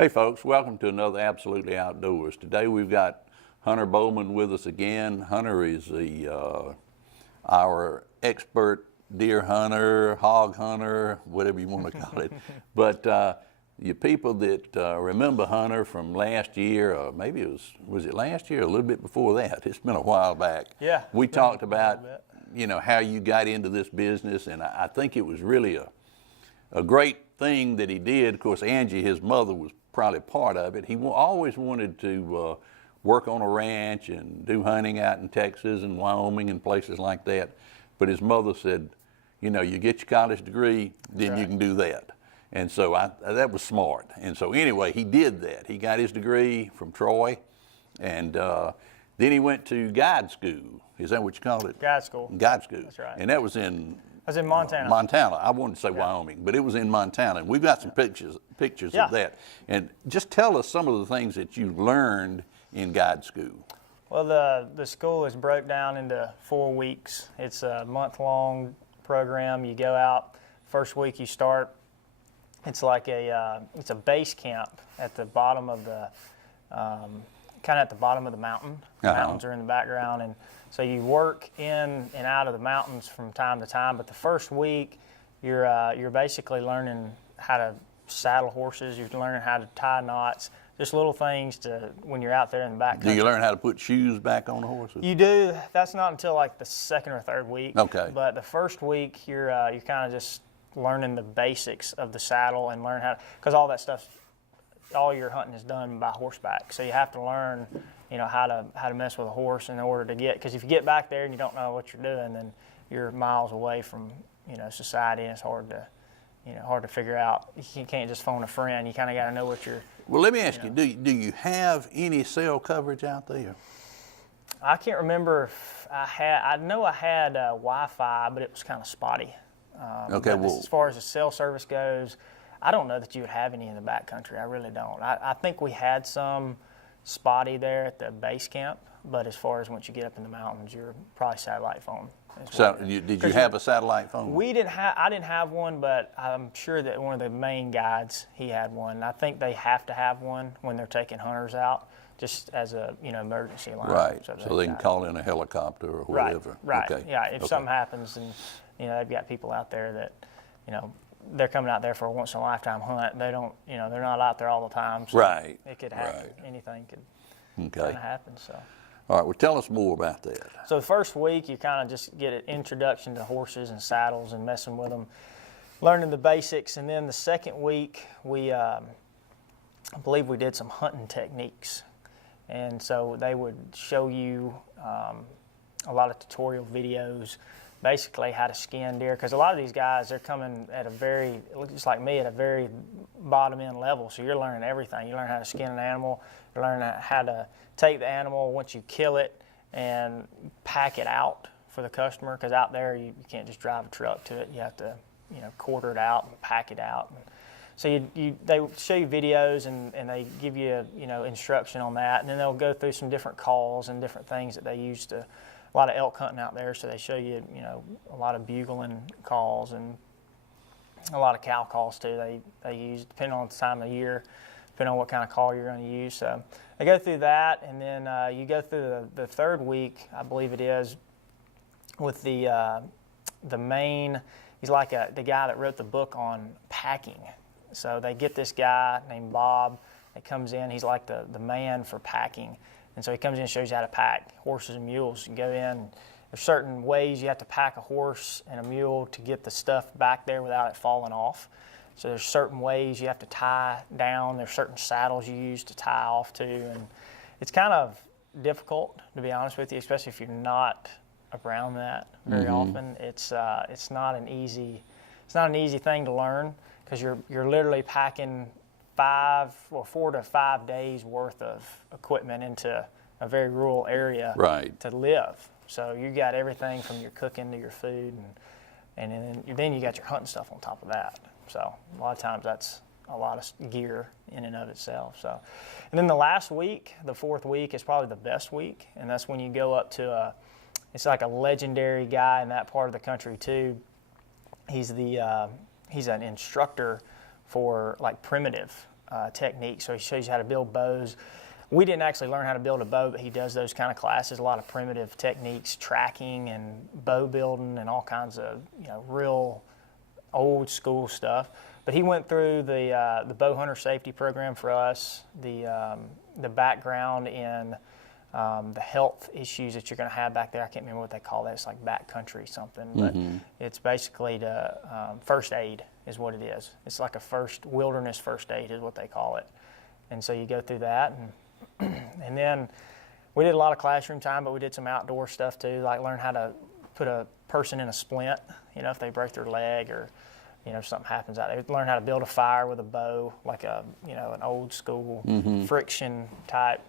Hey folks, welcome to another Absolutely Outdoors. Today we've got Hunter Bowman with us again. Hunter is our expert deer hunter, hog hunter, whatever you want to call it. But you people that remember Hunter from last year, or maybe was it last year or a little bit before that? It's been a while back. Yeah. We talked about, how you got into this business, and I think it was really a great thing that he did. Of course, Angie, his mother, was probably part of it. He always wanted to work on a ranch and do hunting out in Texas and Wyoming and places like that. But his mother said, you get your college degree, then you can do that. And so that was smart. And so anyway, he did that. He got his degree from Troy, and then he went to guide school. Is that what you call it? Guide school. Guide school. That's right. And that was in Montana. Montana. I wanted to say Wyoming, but it was in Montana. And we've got some pictures of that. And just tell us some of the things that you learned in guide school. Well, the school is broke down into 4 weeks. It's a month-long program. You go out, first week you start. It's like it's a base camp at the bottom of the, kind of at the bottom of the mountain. The mountains are in the background, and so you work in and out of the mountains from time to time. But the first week, you're basically learning how to saddle horses. You're learning how to tie knots. Just little things to when you're out there in the back country. Do you learn how to put shoes back on the horses? You do. That's not until like the second or third week. Okay. But the first week, you're kind of just learning the basics of the saddle and learn how, because all that stuff, all your hunting is done by horseback. So you have to learn, how to mess with a horse in order to get, because if you get back there and you don't know what you're doing, then you're miles away from, society, and it's hard to figure out. You can't just phone a friend. You kind of got to know what you're. Well, let me ask you, do you have any cell coverage out there? I can't remember if I had. I know I had Wi-Fi, but it was kind of spotty. Okay, well, as far as the cell service goes, I don't know that you would have any in the backcountry. I really don't. I think we had some spotty there at the base camp, but as far as once you get up in the mountains, you're probably satellite phone. So did you have a satellite phone? We didn't have. I didn't have one, but I'm sure that one of the main guides, he had one. I think they have to have one when they're taking hunters out, just as a emergency line. Right. So they can call in a helicopter or whatever. Right. Okay. Yeah. If something happens, and they've got people out there that they're coming out there for a once in a lifetime hunt. They don't. They're not out there all the time. So right. It could happen. Right. Anything could kind of happen. So. All right, well, tell us more about that. So the first week, you kind of just get an introduction to horses and saddles and messing with them, learning the basics. And then the second week, I believe we did some hunting techniques. And so they would show you a lot of tutorial videos, basically how to skin deer. Because a lot of these guys, they're coming at just like me, at a very bottom end level. So you're learning everything. You learn how to skin an animal. You learn how to take the animal once you kill it and pack it out for the customer, because out there you can't just drive a truck to it. You have to quarter it out and pack it out. So they show you videos and they give you instruction on that, and then they'll go through some different calls and different things that they use to. A lot of elk hunting out there, so they show you a lot of bugling calls and a lot of cow calls too. They use, depending on the time of year, depending on what kind of call you're going to use. So they go through that, and then you go through the third week, I believe it is, with the main. He's like the guy that wrote the book on packing. So they get this guy named Bob that comes in. He's like the man for packing. And so he comes in and shows you how to pack horses and mules. You go in, there's certain ways you have to pack a horse and a mule to get the stuff back there without it falling off. So there's certain ways you have to tie down. There's certain saddles you use to tie off to. And it's kind of difficult, to be honest with you, especially if you're not around that very often. It's not an easy thing to learn, because you're literally packing 4 to 5 days worth of equipment into a very rural area to live. So you got everything from your cooking to your food, and then you got your hunting stuff on top of that. So a lot of times that's a lot of gear in and of itself. So, and then the last week, the fourth week, is probably the best week, and that's when you go up to it's like a legendary guy in that part of the country too. He's an instructor for like primitive techniques. So he shows you how to build bows. We didn't actually learn how to build a bow, but he does those kind of classes, a lot of primitive techniques, tracking and bow building and all kinds of, real old school stuff. But he went through the bow hunter safety program for us, the background in the health issues that you're going to have back there. I can't remember what they call that. It's like backcountry something, but it's basically the first aid is what it is. It's like a wilderness first aid is what they call it. And so you go through that, and then we did a lot of classroom time, but we did some outdoor stuff too, like learn how to put a person in a splint, if they break their leg or something happens out there. Learn how to build a fire with a bow, like an old school friction type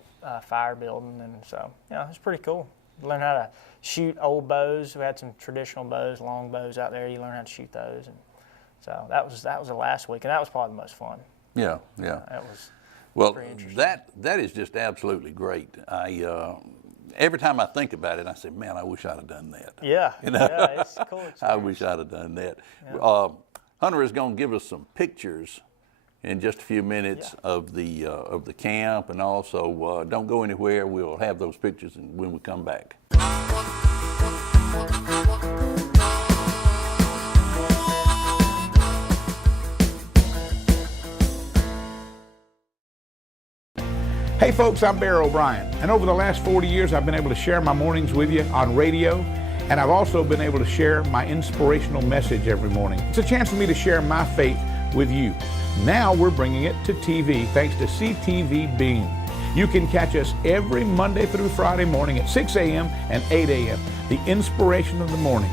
fire building, and so it's pretty cool. Learn how to shoot old bows. We had some traditional bows, long bows out there. You learn how to shoot those, and so that was the last week, and that was probably the most fun. Yeah. That was pretty interesting. that is just absolutely great. Every time I think about it, I say, man, I wish I'd have done that. Yeah, yeah, it's a cool experience. I wish I'd have done that. Yeah. Hunter is going to give us some pictures in just a few minutes of the camp, and also don't go anywhere. We'll have those pictures when we come back. Hey folks, I'm Bear O'Brien, and over the last 40 years I've been able to share my mornings with you on radio, and I've also been able to share my inspirational message every morning. It's a chance for me to share my faith with you. Now we're bringing it to TV thanks to CTV Beam. You can catch us every Monday through Friday morning at 6 a.m. and 8 a.m., the inspiration of the morning.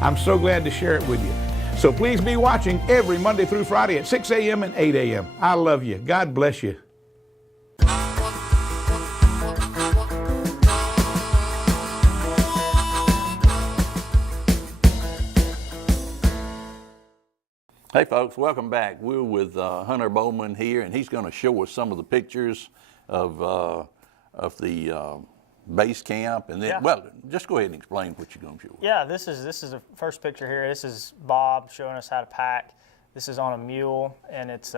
I'm so glad to share it with you. So please be watching every Monday through Friday at 6 a.m. and 8 a.m. I love you. God bless you. Hey folks, welcome back. We're with Hunter Bowman here, and he's going to show us some of the pictures of the base camp, and then just go ahead and explain what you're going to show us. Yeah, this is the first picture here. This is Bob showing us how to pack. This is on a mule, and it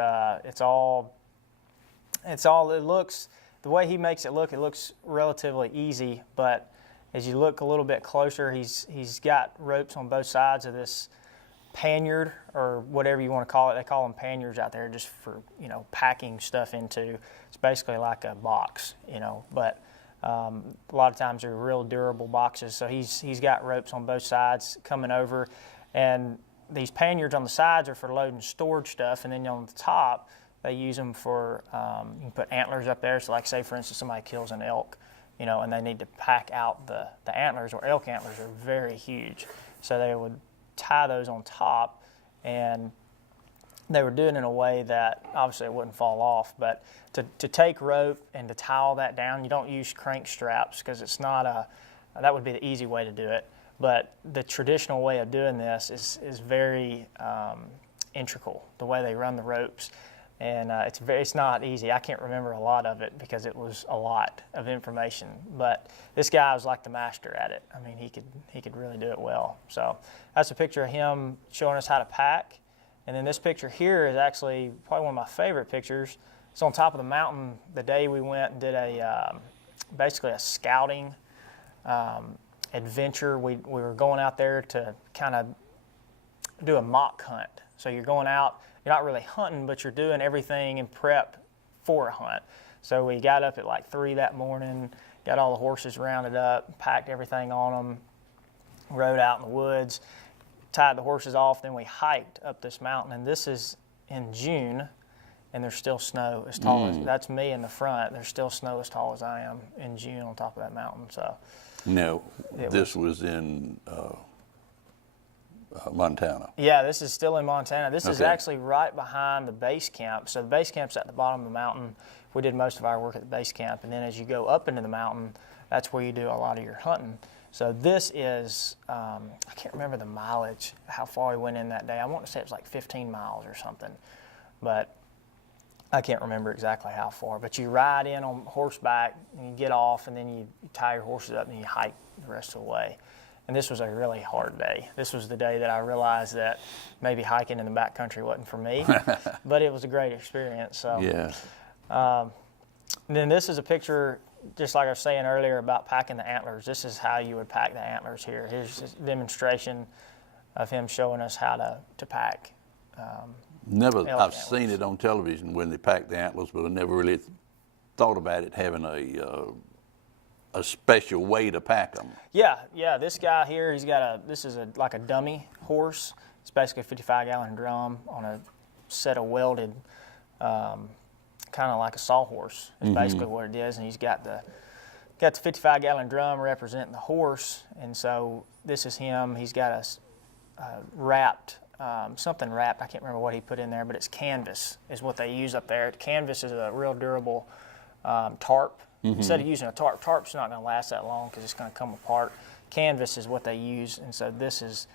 looks, the way he makes it looks relatively easy, but as you look a little bit closer, he's got ropes on both sides of this paniard, or whatever you want to call it. They call them panniers out there, just for packing stuff into. It's basically like a box, but a lot of times they're real durable boxes. So he's got ropes on both sides coming over, and these panniards on the sides are for loading storage stuff, and then on the top they use them for you can put antlers up there. So like, say for instance somebody kills an elk, and they need to pack out the antlers, or elk antlers are very huge, so they would tie those on top, and they were doing it in a way that obviously it wouldn't fall off. But to take rope and to tie all that down, you don't use crank straps, because it's not that would be the easy way to do it. But the traditional way of doing this is very integral, the way they run the ropes, and it's not easy. I can't remember a lot of it because it was a lot of information. But this guy was like the master at it. I mean, he could really do it well. So that's a picture of him showing us how to pack. And then this picture here is actually probably one of my favorite pictures. It's on top of the mountain the day we went and did basically a scouting adventure. We were going out there to kind of do a mock hunt. So you're going out, you're not really hunting, but you're doing everything in prep for a hunt. So we got up at like 3 that morning, got all the horses rounded up, packed everything on them, rode out in the woods, tied the horses off, then we hiked up this mountain. And this is in June, and there's still snow as tall as, that's me in the front, there's still snow as tall as I am in June on top of that mountain. So no, this was in Montana. Yeah, this is still in Montana. This is Okay. actually right behind the base camp. So the base camp's at the bottom of the mountain. We did most of our work at the base camp, and then as you go up into the mountain, that's where you do a lot of your hunting. So this is, I can't remember the mileage, how far we went in that day. I want to say it was like 15 miles or something, but I can't remember exactly how far. But you ride in on horseback, and you get off, and then you tie your horses up, and you hike the rest of the way. And this was a really hard day. This was the day that I realized that maybe hiking in the backcountry wasn't for me, but it was a great experience. So, Yeah. and then this is a picture, just like I was saying earlier about packing the antlers. This is how you would pack the antlers here. Here's a demonstration of him showing us how to pack. Never, elk I've antlers. seen it on television when they pack the antlers, but I never really thought about it having a special way to pack them. Yeah. This guy here, this is like a dummy horse. It's basically a 55-gallon drum on a set of welded, kind of like a sawhorse. Is basically what it is, and he's got the 55-gallon drum representing the horse, and so this is him. He's got wrapped. Something wrapped, I can't remember what he put in there, but it's canvas is what they use up there. Canvas is a real durable tarp. Instead of using a tarp's not going to last that long because it's going to come apart. Canvas is what they use, and so this is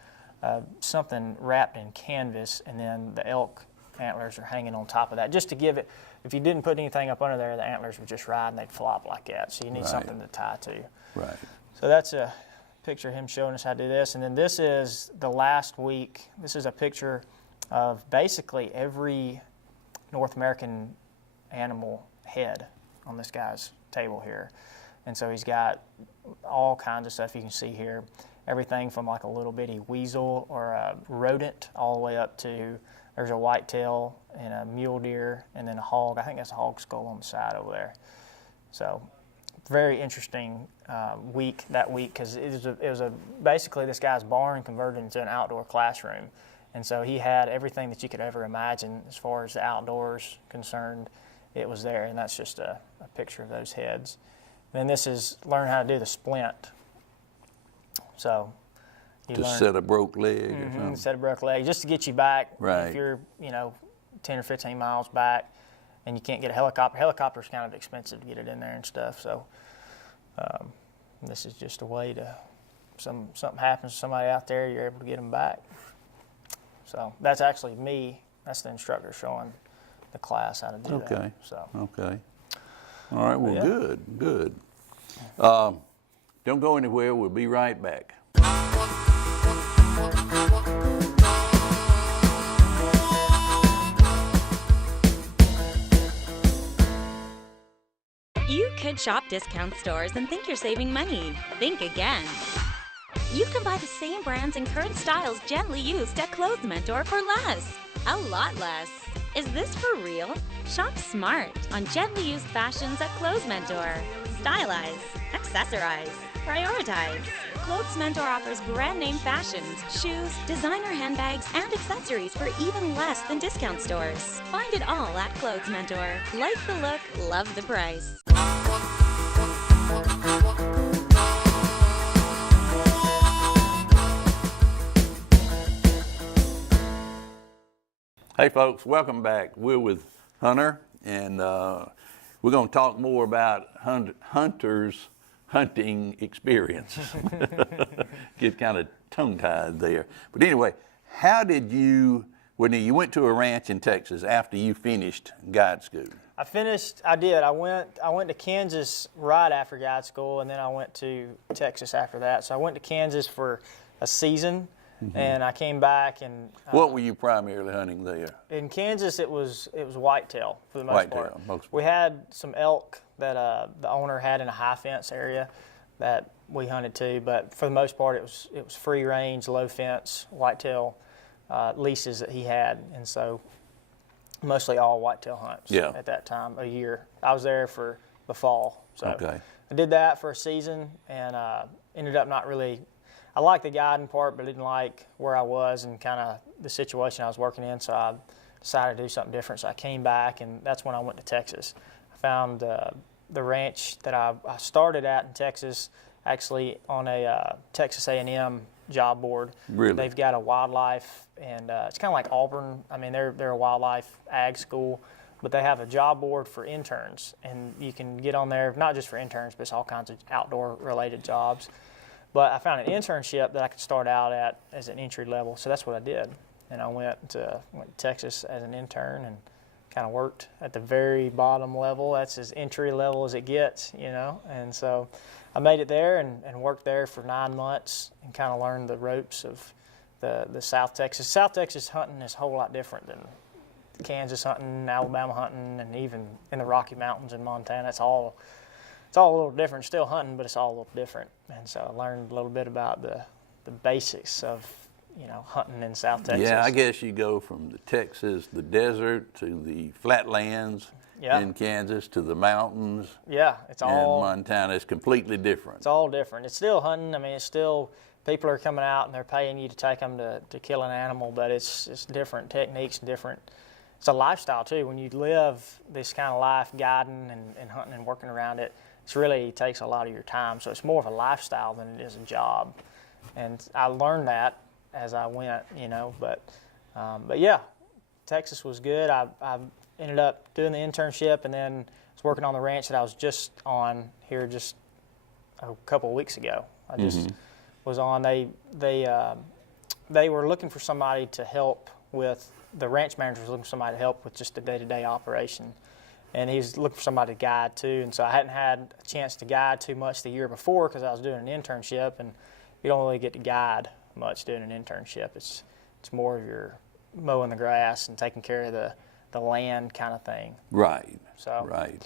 something wrapped in canvas, and then the elk antlers are hanging on top of that. Just to give it, if you didn't put anything up under there, the antlers would just ride and they'd flop like that. So you need something to tie to. Right. So that's a picture of him showing us how to do this. And then this is the last week. This is a picture of basically every North American animal head on this guy's table here. And so he's got all kinds of stuff you can see here. Everything from like a little bitty weasel or a rodent all the way up to, there's a whitetail and a mule deer and then a hog. I think that's a hog skull on the side over there. So very interesting week that week, because it was basically this guy's barn converted into an outdoor classroom, and so he had everything that you could ever imagine as far as the outdoors concerned. It was there, and that's just a picture of those heads. And then this is learn how to do the splint. So you To learn set a broke leg or something. set a broke leg just to get you back. Right. If you're 10 or 15 miles back and you can't get a helicopter. Helicopter's kind of expensive to get it in there and stuff. So this is just a way to, something happens to somebody out there, you're able to get them back. So that's actually me. That's the instructor showing the class how to do that. Okay. So Okay. All right. Well, Yeah. good. Don't go anywhere. We'll be right back. You could shop discount stores and think you're saving money. Think again. You can buy the same brands and current styles gently used at Clothes Mentor for less. A lot less. Is this for real? Shop smart on gently used fashions at Clothes Mentor. Stylize, accessorize, prioritize. Clothes Mentor offers brand name fashions, shoes, designer handbags, and accessories for even less than discount stores. Find it all at Clothes Mentor. Like the look, love the price. Hey folks, welcome back. We're with Hunter, and we're going to talk more about Hunter's hunting experience. Get kind of tongue-tied there. But anyway, how did you, when you went to a ranch in Texas after you finished guide school? I did. I went to Kansas right after guide school, and then I went to Texas after that. So I went to Kansas for a season, and I came back and. What were you primarily hunting there? In Kansas, it was whitetail for the most part. Whitetail, We had some elk that the owner had in a high fence area that we hunted too, but for the most part, it was free range, low fence whitetail leases that he had, and so mostly all whitetail hunts at that time a year. I was there for the fall, so I did that for a season and ended up not really. I liked the guiding part, but didn't like where I was and kind of the situation I was working in, so I decided to do something different. So I came back, and that's when I went to Texas. I found the ranch that I started at in Texas, actually on a Texas A&M job board. Really? They've got a wildlife, and it's kind of like Auburn. I mean, they're a wildlife ag school, but they have a job board for interns, and you can get on there, not just for interns, but it's all kinds of outdoor-related jobs. But I found an internship that I could start out at as an entry level, so that's what I did. And I went to Texas as an intern and kind of worked at the very bottom level. That's as entry level as it gets, you know. And so I made it there and worked there for 9 months and kind of learned the ropes of the South Texas. South Texas hunting is a whole lot different than Kansas hunting, Alabama hunting, and even in the Rocky Mountains in Montana. It's all a little different. Still hunting, but it's all a little different. And so I learned a little bit about the basics of, you know, hunting in South Texas. Yeah, I guess you go from the Texas, the desert, to the flatlands in Kansas, to the mountains. Yeah, it's all. And Montana is completely different. It's all different. It's still hunting. I mean, it's still, people are coming out and they're paying you to take them to kill an animal, but it's different techniques, different. It's a lifestyle too. When you live this kind of life, guiding and hunting and working around it, it really takes a lot of your time. So it's more of a lifestyle than it is a job. And I learned that as I went, you know. But yeah, Texas was good. I ended up doing the internship and then was working on the ranch that I was just on here just a couple of weeks ago. I just was on. They were looking for somebody to help with. The ranch manager was looking for somebody to help with just the day-to-day operation, and he was looking for somebody to guide too. And so I hadn't had a chance to guide too much the year before because I was doing an internship, and you don't really get to guide much doing an internship. It's more of your mowing the grass and taking care of the land kind of thing. Right. So. Right.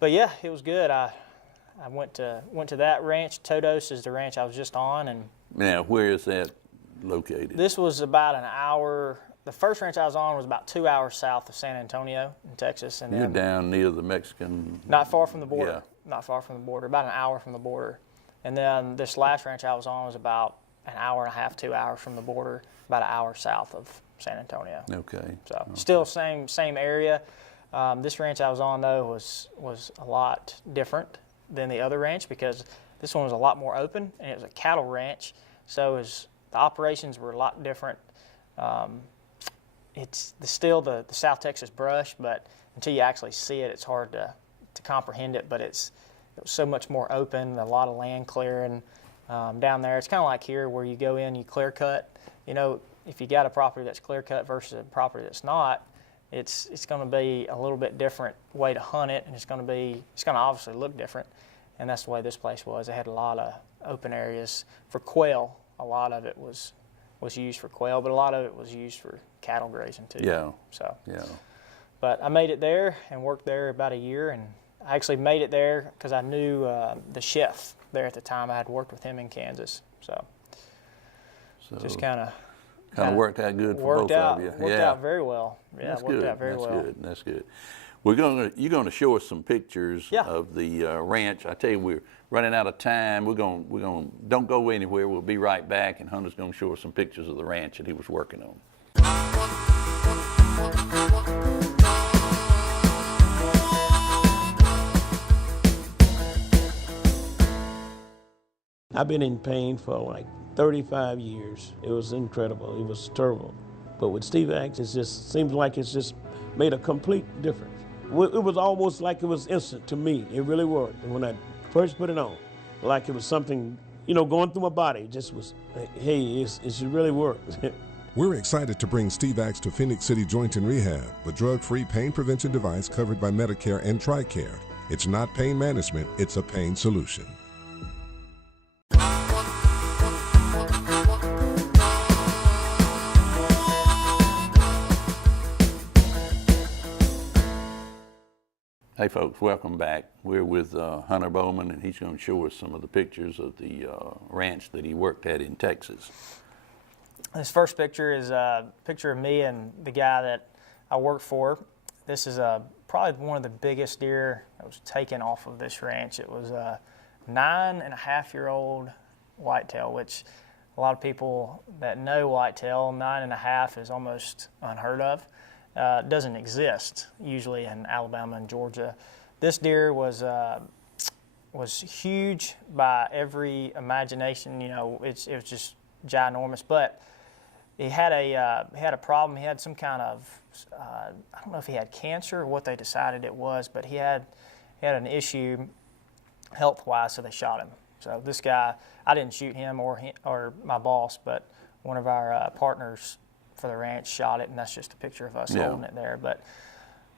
But yeah, it was good. I went to that ranch. Todos is the ranch I was just on, and. Now, where is that located? This was about an hour. The first ranch I was on was about 2 hours south of San Antonio in Texas. And You're then down near the Mexican. not far from the border. Yeah. Not far from the border, about an hour from the border. And then this last ranch I was on was about an hour and a half, 2 hours from the border, about an hour south of San Antonio. Okay. So Okay. still same area. This ranch I was on though was a lot different than the other ranch because this one was a lot more open and it was a cattle ranch. So the operations were a lot different. It's still the South Texas brush, but until you actually see it, it's hard to comprehend it. But it was so much more open, a lot of land clearing down there. It's kind of like here where you go in, you clear cut. You know, if you got a property that's clear cut versus a property that's not, it's going to be a little bit different way to hunt it, and it's going to obviously look different. And that's the way this place was. It had a lot of open areas for quail. A lot of it was used for quail, but a lot of it was used for cattle grazing too. Yeah. So. Yeah. But I made it there and worked there about a year, and I actually made it there because I knew the chef there at the time. I had worked with him in Kansas, so just kind of worked out good for both of you. Worked out very well. Yeah, That's worked good. out very well. That's good. That's good. You're going to show us some pictures of the ranch. I tell you, we're running out of time. Don't go anywhere. We'll be right back, and Hunter's going to show us some pictures of the ranch that he was working on. I've been in pain for like 35 years. It was incredible. It was terrible. But with Steve Axe, it just seems like it's just made a complete difference. It was almost like it was instant to me. It really worked. And when I first put it on, like it was something, going through my body. It just was, hey, it should really work. We're excited to bring Steve Axe to Phoenix City Joint and Rehab, a drug-free pain prevention device covered by Medicare and TRICARE. It's not pain management, it's a pain solution. Hey folks, welcome back. We're with Hunter Bowman, and he's going to show us some of the pictures of the ranch that he worked at in Texas. This first picture is a picture of me and the guy that I worked for. This is probably one of the biggest deer that was taken off of this ranch. It was a 9.5-year-old whitetail, which a lot of people that know whitetail, 9.5 is almost unheard of. Doesn't exist usually in Alabama and Georgia. This deer was huge by every imagination. It was just ginormous, but he had a problem. He had some kind of I don't know if he had cancer or what they decided it was, but he had an issue health-wise, so they shot him. So this guy, I didn't shoot him or my boss, but one of our partners for the ranch shot it, and that's just a picture of us holding it there. But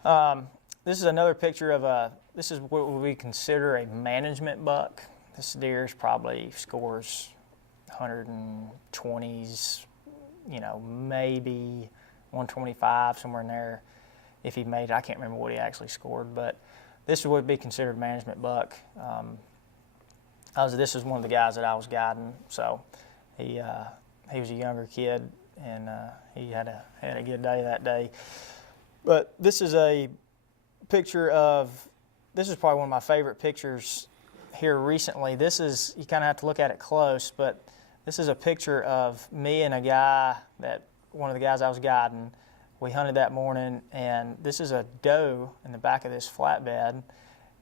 This is another picture of this is what we consider a management buck. This deer probably scores 120s, maybe 125, somewhere in there. If he made it, I can't remember what he actually scored, but this would be considered a management buck. This is one of the guys that I was guiding, so he was a younger kid, and he had a good day that day. But this is a picture this is probably one of my favorite pictures here recently. This is, you kind of have to look at it close, but this is a picture of me and one of the guys I was guiding. We hunted that morning, and this is a doe in the back of this flatbed,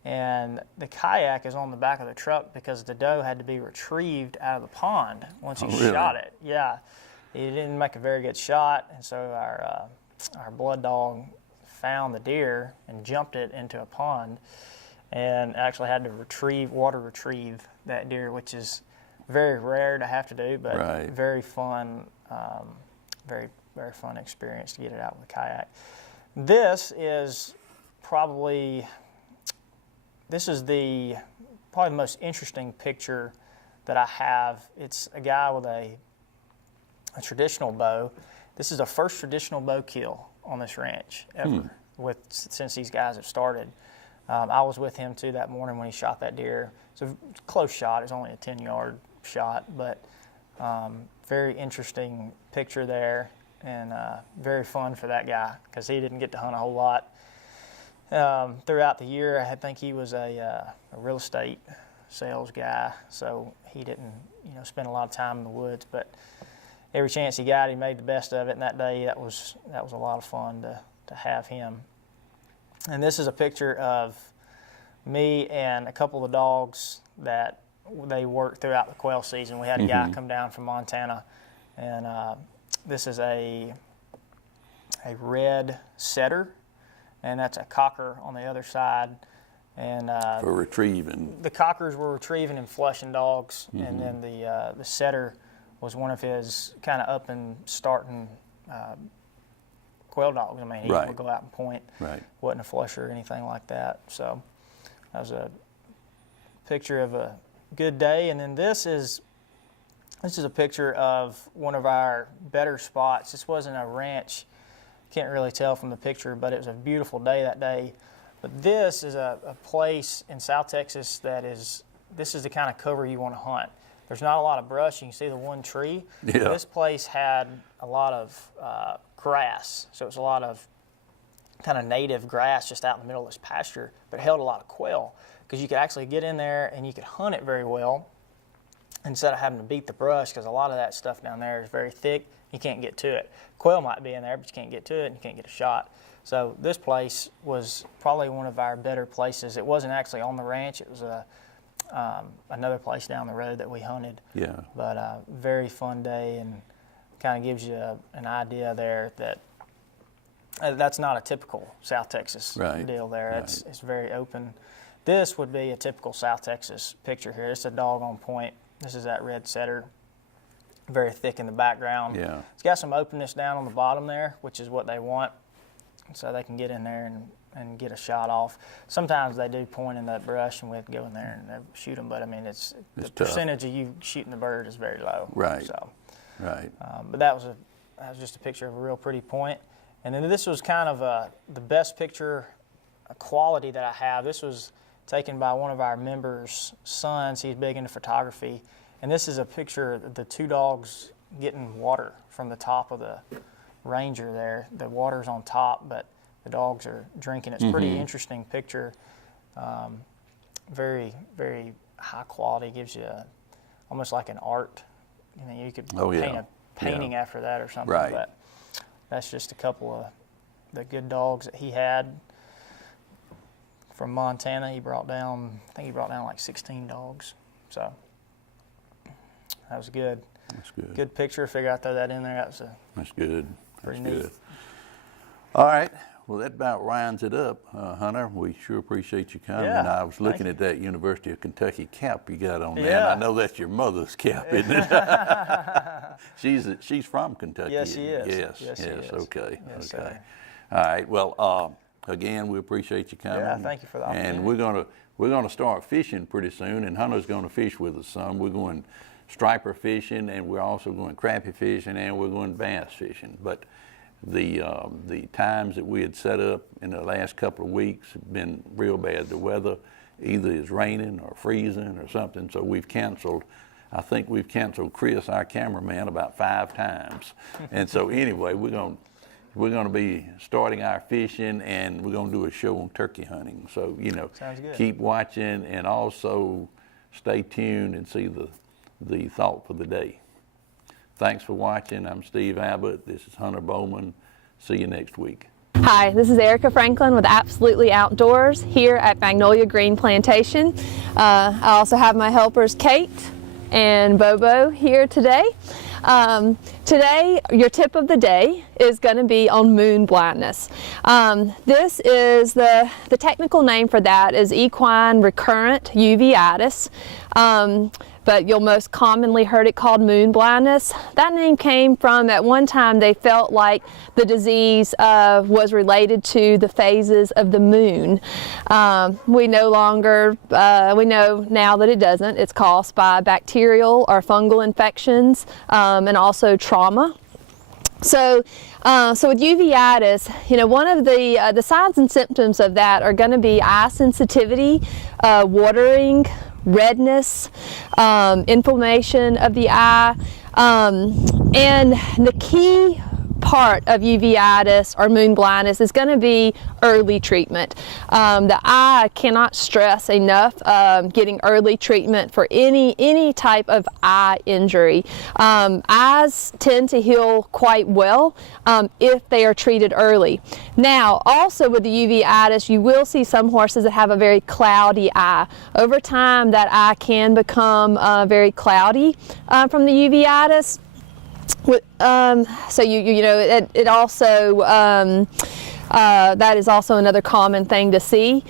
and the kayak is on the back of the truck because the doe had to be retrieved out of the pond once he shot it. Yeah, he didn't make a very good shot, and so our blood dog found the deer and jumped it into a pond, and actually had to water retrieve that deer, which is very rare to have to do, but very fun, very fun experience to get it out with a kayak. This is probably the most interesting picture that I have. It's a guy with a traditional bow. This is the first traditional bow kill on this ranch ever, since these guys have started. I was with him too that morning when he shot that deer. It's a close shot. It's only a 10-yard shot, but very interesting picture there, and very fun for that guy because he didn't get to hunt a whole lot throughout the year. I think he was a real estate sales guy, so he didn't spend a lot of time in the woods, but every chance he got, he made the best of it. And that day, that was a lot of fun to have him. And this is a picture of me and a couple of the dogs that they worked throughout the quail season. We had a guy come down from Montana, and this is a red setter, and that's a cocker on the other side. And for retrieving. The cockers were retrieving and flushing dogs, and then the setter was one of his kind of up and starting quail dogs. I mean, he would go out and point. Wasn't a flusher or anything like that. So that was a picture of a good day. And then this is a picture of one of our better spots. This wasn't a ranch. Can't really tell from the picture, but it was a beautiful day that day. But this is a place in South Texas this is the kind of cover you want to hunt. There's not a lot of brush. You can see the one tree. Yeah. This place had a lot of grass, so it's a lot of kind of native grass just out in the middle of this pasture, but it held a lot of quail because you could actually get in there and you could hunt it very well instead of having to beat the brush, because a lot of that stuff down there is very thick. You can't get to it. Quail might be in there, but you can't get to it and you can't get a shot. So this place was probably one of our better places. It wasn't actually on the ranch. It was another place down the road that we hunted. Yeah. But very fun day, and kind of gives you an idea there that that's not a typical South Texas deal there. It's very open. This would be a typical South Texas picture here. It's a dog on point. This is that red setter, very thick in the background. Yeah. It's got some openness down on the bottom there, which is what they want, so they can get in there and get a shot off. Sometimes they do point in that brush, and we have to go in there and shoot them. But I mean, it's the tough. percentage of you shooting the bird is very low. Right. So, right. but that was just a picture of a real pretty point. And then this was kind of the best picture quality that I have. This was taken by one of our members' sons. He's big into photography, and this is a picture of the two dogs getting water from the top of the Ranger there. The water's on top, but the dogs are drinking. It's a pretty interesting picture. Very, very high quality. Gives you almost like an art. You could paint a painting after that or something. Right. But that's just a couple of the good dogs that he had from Montana. I think he brought down like 16 dogs. So that was good. That's good. Good picture. Figure I'd throw that in there. That's good. Pretty That's neat. good. All right. Well, that about winds it up, Hunter. We sure appreciate you coming. Yeah, I was looking at that University of Kentucky cap you got on there. Yeah. And I know that's your mother's cap, isn't it? She's from Kentucky. Yes, she is. Yes, Yes, she is. Okay. Yes, okay. sir. All right. Well, again, we appreciate you coming. Yeah, thank you for the opportunity. And we're gonna start fishing pretty soon, and Hunter's gonna fish with us some. We're going striper fishing, and we're also going crappie fishing, and we're going bass fishing. But the times that we had set up in the last couple of weeks have been real bad. The weather either is raining or freezing or something, so we've canceled. I think we've canceled Chris, our cameraman, about 5 times. And so anyway, we're going to be starting our fishing, and we're going to do a show on turkey hunting. So, you know, Sounds good. keep watching, and also stay tuned and see the thought for the day. Thanks for watching. I'm Steve Abbott. This is Hunter Bowman. See you next week. Hi, this is Erica Franklin with Absolutely Outdoors here at Magnolia Green Plantation. I also have my helpers Kate and Bobo here today. Today, your tip of the day is going to be on moon blindness. This is the technical name for that is equine recurrent uveitis. But you'll most commonly heard it called moon blindness. That name came from, at one time, they felt like the disease was related to the phases of the moon. We know now that it doesn't. It's caused by bacterial or fungal infections and also trauma. So with uveitis, you know, one of the signs and symptoms of that are going to be eye sensitivity, watering, redness, inflammation of the eye, and the key part of uveitis or moon blindness is going to be early treatment. The eye cannot stress enough getting early treatment for any type of eye injury. Eyes tend to heal quite well if they are treated early. Now, also with the uveitis, you will see some horses that have a very cloudy eye. Over time, that eye can become very cloudy from the uveitis. So you know it also that is also another common thing to see.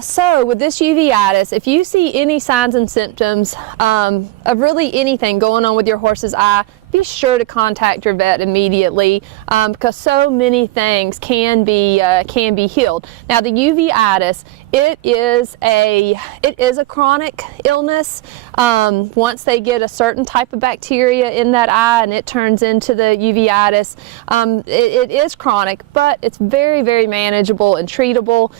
So with this uveitis, if you see any signs and symptoms of really anything going on with your horse's eye, be sure to contact your vet immediately because so many things can be healed. Now the uveitis, it is a chronic illness. Once they get a certain type of bacteria in that eye and it turns into the uveitis, it is chronic, but it's very, very manageable and treatable.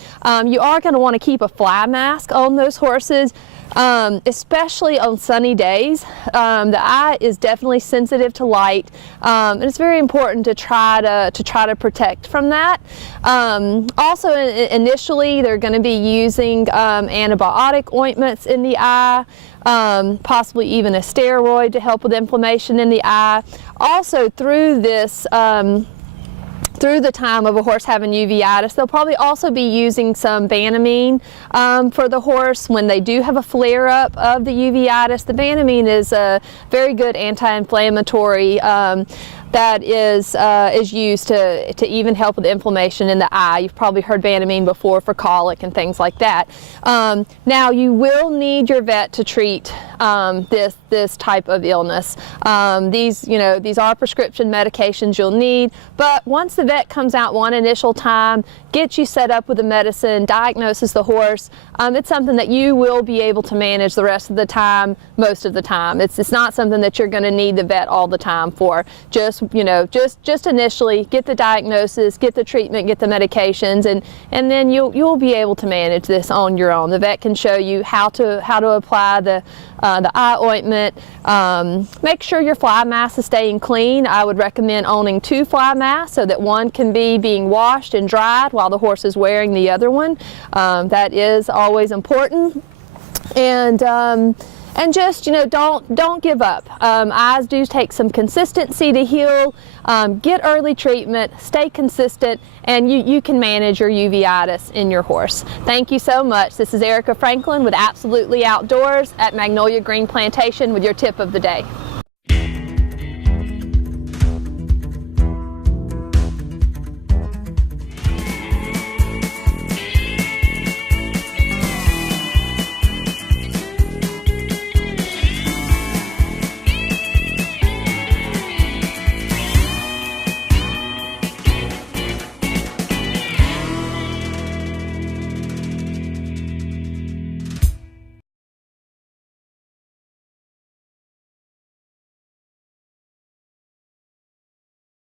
You are going to want to keep a fly mask on those horses. Especially on sunny days. The eye is definitely sensitive to light, and it's very important to try to protect from that. Also, initially, they're going to be using antibiotic ointments in the eye, possibly even a steroid to help with inflammation in the eye. Also, through this. Through the time of a horse having uveitis, they'll probably also be using some Banamine for the horse when they do have a flare-up of the uveitis. The Banamine is a very good anti-inflammatory that is used to even help with inflammation in the eye. You've probably heard Banamine before for colic and things like that. Now you will need your vet to treat this type of illness. These are prescription medications you'll need, but once the vet comes out one initial time, gets you set up with the medicine, diagnoses the horse, it's something that you will be able to manage the rest of the time, most of the time. It's not something that you're going to need the vet all the time for. Just initially get the diagnosis, get the treatment, get the medications, and then you'll be able to manage this on your own. The vet can show you how to apply the eye ointment. Make sure your fly mask is staying clean. I would recommend owning 2 fly masks so that one can be being washed and dried while the horse is wearing the other one. That is always important. And just, don't give up. Eyes do take some consistency to heal. Get early treatment, stay consistent, and you can manage your uveitis in your horse. Thank you so much. This is Erica Franklin with Absolutely Outdoors at Magnolia Green Plantation with your tip of the day.